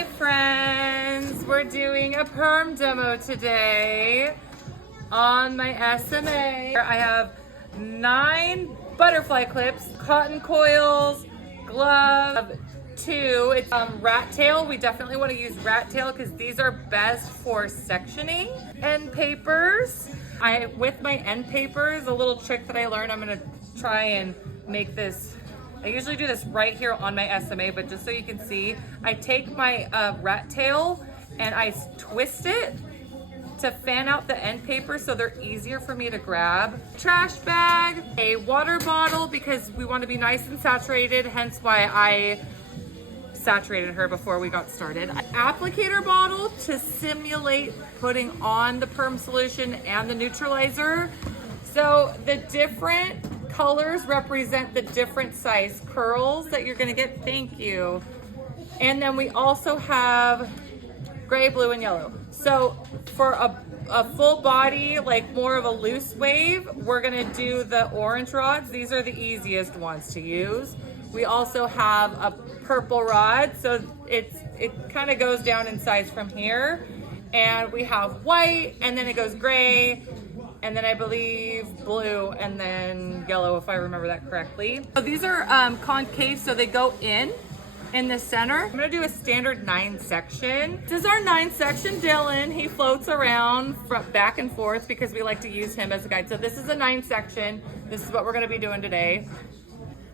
Hi friends, we're doing a perm demo today on my SMA. I have 9 butterfly clips, cotton coils, gloves, 2. It's rat tail. We definitely want to use rat tail because these are best for sectioning. End papers. With my end papers, a little trick that I learned, I'm gonna try and make this. I usually do this right here on my SMA, but just so you can see, I take my rat tail and I twist it to fan out the end paper so they're easier for me to grab. Trash bag, a water bottle because we want to be nice and saturated, hence why I saturated her before we got started. An applicator bottle to simulate putting on the perm solution and the neutralizer. So the different colors represent the different size curls that you're gonna get. Thank you. And then we also have gray, blue, and yellow. So for a full body, like more of a loose wave, we're gonna do the orange rods. These are the easiest ones to use. We also have a purple rod, so it kind of goes down in size from here. And we have white, and then it goes gray, and then I believe blue, and then yellow, if I remember that correctly. So these are concave, so they go in the center. I'm gonna do a standard 9 section. This is our 9 section, Dylan. He floats around back and forth because we like to use him as a guide. So this is a 9 section. This is what we're gonna be doing today.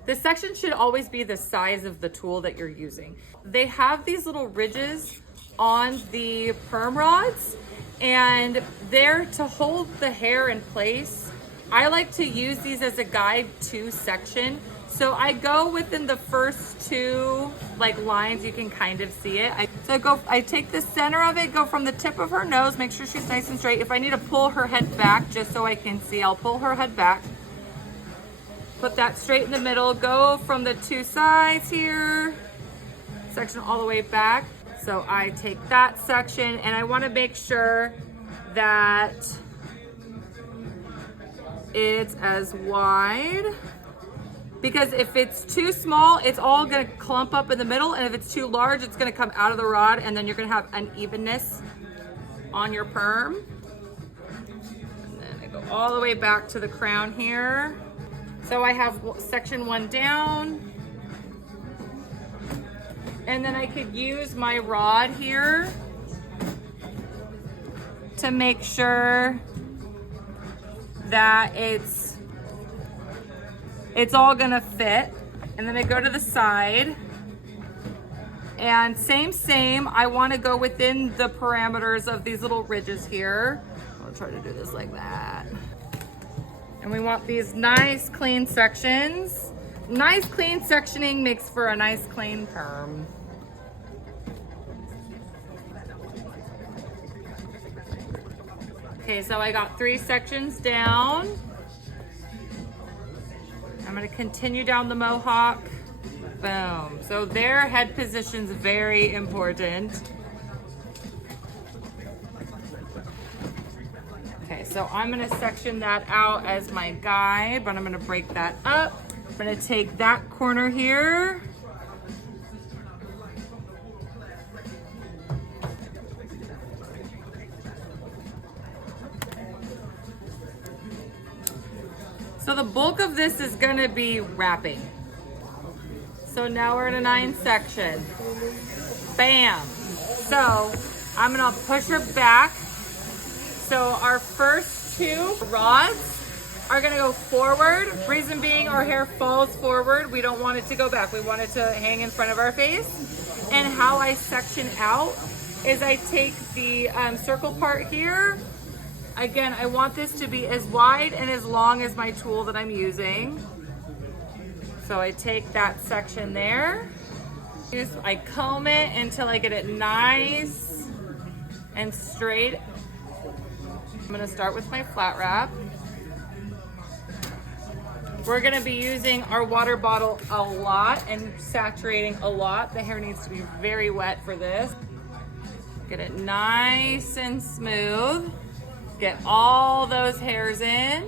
This section should always be the size of the tool that you're using. They have these little ridges on the perm rods, and they're to hold the hair in place. I like to use these as a guide to section. So I go within the first 2 lines, you can kind of see it. I take the center of it, go from the tip of her nose, make sure she's nice and straight. If I need to pull her head back just so I can see, I'll pull her head back. Put that straight in the middle, go from the 2 sides here, section all the way back. So I take that section and I want to make sure that it's as wide, because if it's too small, it's all going to clump up in the middle, and if it's too large, it's going to come out of the rod, and then you're going to have unevenness on your perm. And then I go all the way back to the crown here. So I have section 1 down. And then I could use my rod here to make sure that it's all gonna fit. And then I go to the side. And same, I wanna go within the parameters of these little ridges here. I'll try to do this like that. And we want these nice clean sections. Nice clean sectioning makes for a nice clean perm. Okay, so I got 3 sections down. I'm gonna continue down the mohawk. Boom. So their head position's very important. Okay, so I'm gonna section that out as my guide, but I'm gonna break that up. I'm gonna take that corner here. So the bulk of this is gonna be wrapping. So now we're in a 9 section. Bam. So I'm gonna push her back. So our first 2 rods are gonna go forward. Reason being, our hair falls forward. We don't want it to go back. We want it to hang in front of our face. And how I section out is I take the circle part here. Again, I want this to be as wide and as long as my tool that I'm using. So I take that section there. I comb it until I get it nice and straight. I'm gonna start with my flat wrap. We're gonna be using our water bottle a lot and saturating a lot. The hair needs to be very wet for this. Get it nice and smooth. Get all those hairs in.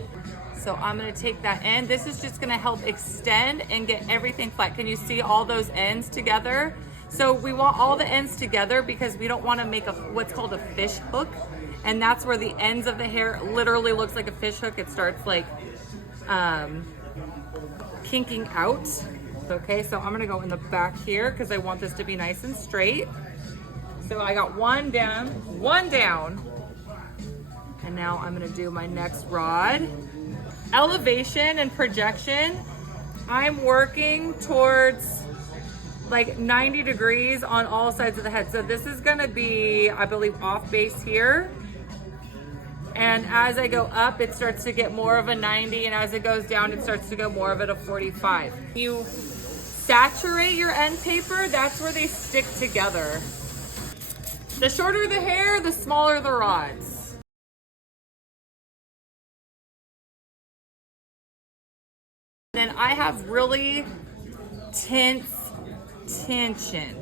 So I'm gonna take that end. This is just gonna help extend and get everything flat. Can you see all those ends together? So we want all the ends together because we don't want to make what's called a fish hook. And that's where the ends of the hair literally looks like a fish hook. It starts like kinking out. Okay, so I'm gonna go in the back here because I want this to be nice and straight. So I got one down. And now I'm gonna do my next rod. Elevation and projection, I'm working towards like 90 degrees on all sides of the head. So this is gonna be, I believe, off base here. And as I go up, it starts to get more of a 90, and as it goes down, it starts to go more of it a 45. You saturate your end paper, that's where they stick together. The shorter the hair, the smaller the rods. Then I have really tense tension.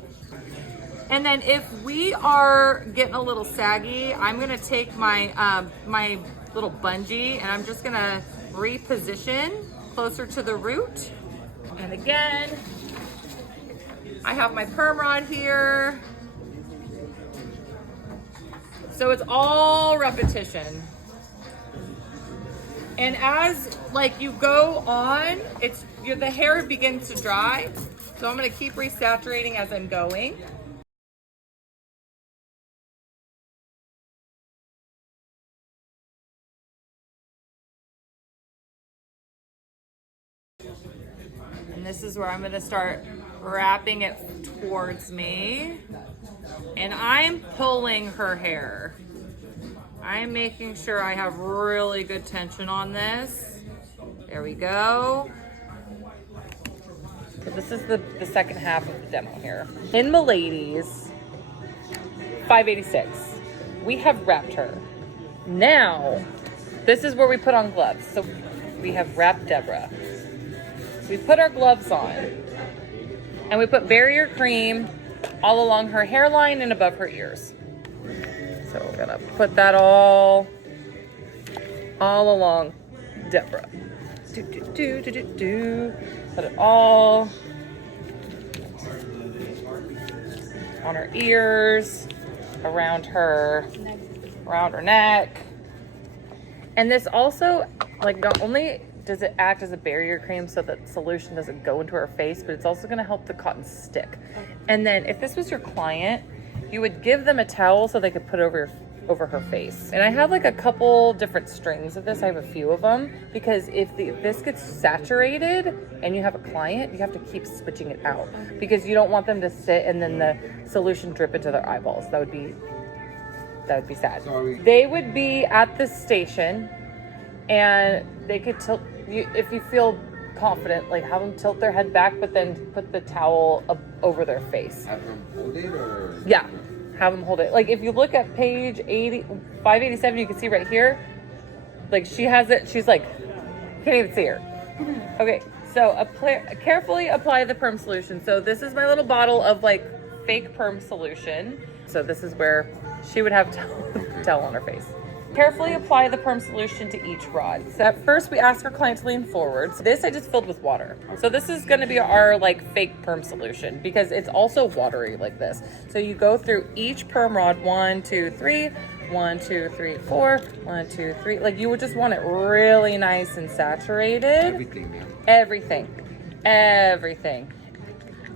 And then if we are getting a little saggy, I'm gonna take my my little bungee and I'm just gonna reposition closer to the root. And again, I have my perm rod here. So it's all repetition. And as like you go on, the hair begins to dry. So I'm gonna keep resaturating as I'm going. And this is where I'm gonna start wrapping it towards me. And I'm pulling her hair. I'm making sure I have really good tension on this. There we go. So this is the second half of the demo here. In Milady's 586, we have wrapped her. Now, this is where we put on gloves. So we have wrapped Deborah. We put our gloves on and we put barrier cream all along her hairline and above her ears. So we're gonna put that all along Deborah. Put it all on her ears, around her neck. And this also, like, not only does it act as a barrier cream so that solution doesn't go into her face, but it's also gonna help the cotton stick. And then if this was your client, you would give them a towel so they could put over her face. And I have like a couple different strings of this. I have a few of them because if this gets saturated and you have a client, you have to keep switching it out because you don't want them to sit and then the solution drip into their eyeballs. That would be sad. Sorry. They would be at the station and they could tilt you if you feel confident, like have them tilt their head back, but then put the towel up over their face. Have them hold it, or yeah, have them hold it. Like if you look at page 587, you can see right here, like she has it. She's like, can't even see her. Okay, so carefully apply the perm solution. So this is my little bottle of like fake perm solution. So this is where she would have towel on her face. Carefully apply the perm solution to each rod. So at first we ask our client to lean forward. So this I just filled with water. So this is gonna be our like fake perm solution because it's also watery like this. So you go through each perm rod, 1, 2, 3, 1, 2, 3, 4, 1, 2, 3. Like you would just want it really nice and saturated. Everything, yeah. Everything.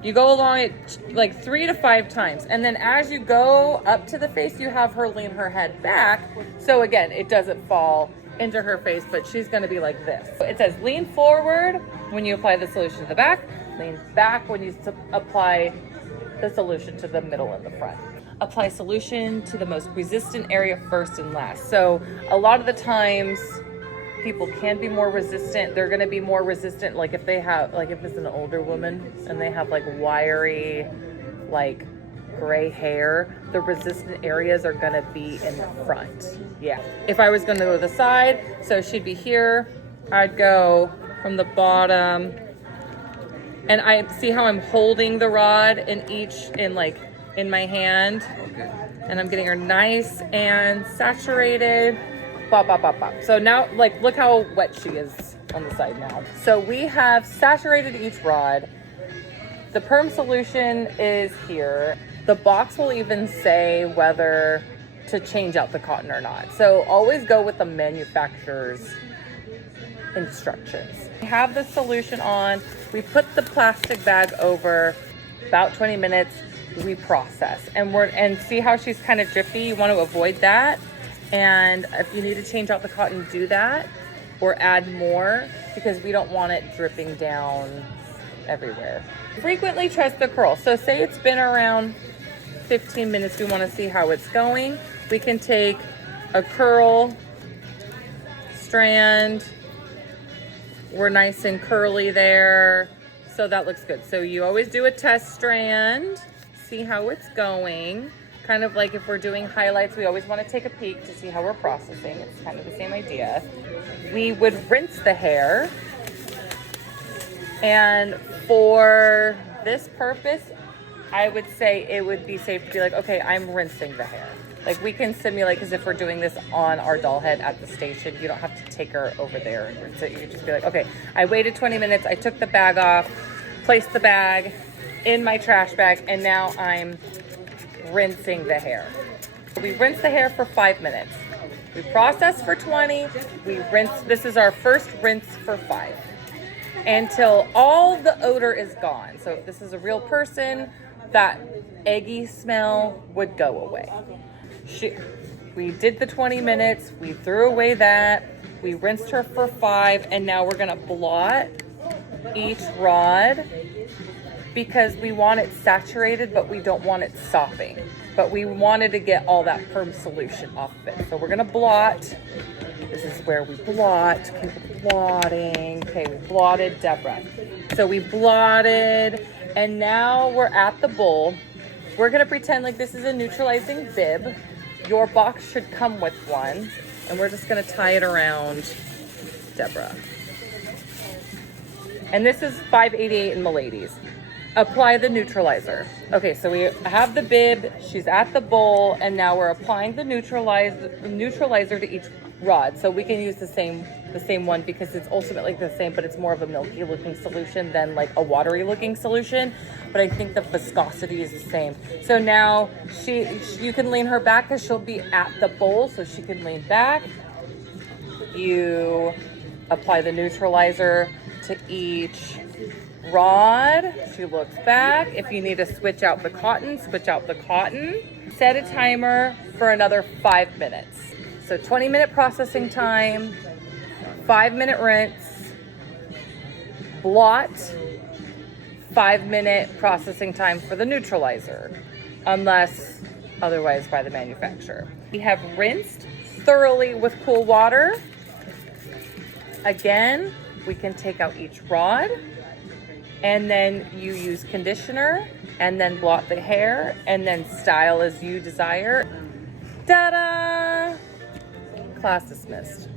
You go along it like 3 to 5 times. And then as you go up to the face, you have her lean her head back. So again, it doesn't fall into her face, but she's gonna be like this. It says lean forward when you apply the solution to the back, lean back when you apply the solution to the middle and the front. Apply solution to the most resistant area first and last. So a lot of the times, people can be more resistant. They're gonna be more resistant, like if they have, like if it's an older woman and they have like wiry, like gray hair, the resistant areas are gonna be in the front. Yeah. If I was gonna go to the side, so she'd be here, I'd go from the bottom, and I see how I'm holding the rod in my hand, and I'm getting her nice and saturated. Bop, bop, bop, bop. So now, like, look how wet she is on the side now. So we have saturated each rod, The perm solution is here. The box will even say whether to change out the cotton or not. So always go with the manufacturer's instructions. We have the solution on. We put the plastic bag over. About 20 minutes, we process. And see how she's kind of drippy? You want to avoid that. And if you need to change out the cotton, do that or add more, because we don't want it dripping down everywhere. Frequently test the curl. So say it's been around 15 minutes, we want to see how it's going. We can take a curl strand. We're nice and curly there. So that looks good. So you always do a test strand, see how it's going. Kind of like if we're doing highlights, we always want to take a peek to see how we're processing. It's kind of the same idea. We would rinse the hair. And for this purpose, I would say it would be safe to be like, okay, I'm rinsing the hair. Like we can simulate, because if we're doing this on our doll head at the station, you don't have to take her over there and rinse it. You can just be like, okay, I waited 20 minutes, I took the bag off, placed the bag in my trash bag, and now I'm rinsing the hair. We rinse the hair for 5 minutes. We process for 20, we rinse. This is our first rinse for 5. Until all the odor is gone. So if this is a real person, that eggy smell would go away. We did the 20 minutes, we threw away that, we rinsed her for 5, and now we're gonna blot each rod because we want it saturated, but we don't want it sopping. But we wanted to get all that perm solution off of it. So we're gonna blot. This is where we blot. Okay, we're blotting. Okay, we blotted Deborah. So we blotted, and now we're at the bowl. We're gonna pretend like this is a neutralizing bib. Your box should come with one, and we're just gonna tie it around Deborah. And this is 588 in Milady's. Apply the neutralizer. Okay, so we have the bib, she's at the bowl, and now we're applying the neutralizer to each rod. So we can use the same one because it's ultimately the same, but it's more of a milky looking solution than like a watery looking solution. But I think the viscosity is the same. So now you can lean her back because she'll be at the bowl, so she can lean back. You apply the neutralizer to each rod. She looks back. If you need to switch out the cotton, switch out the cotton. Set a timer for another 5 minutes. So 20-minute processing time, 5-minute rinse, blot, 5-minute processing time for the neutralizer, unless otherwise by the manufacturer. We have rinsed thoroughly with cool water. Again, we can take out each rod, and then you use conditioner, and then blot the hair, and then style as you desire. Ta-da! Class dismissed.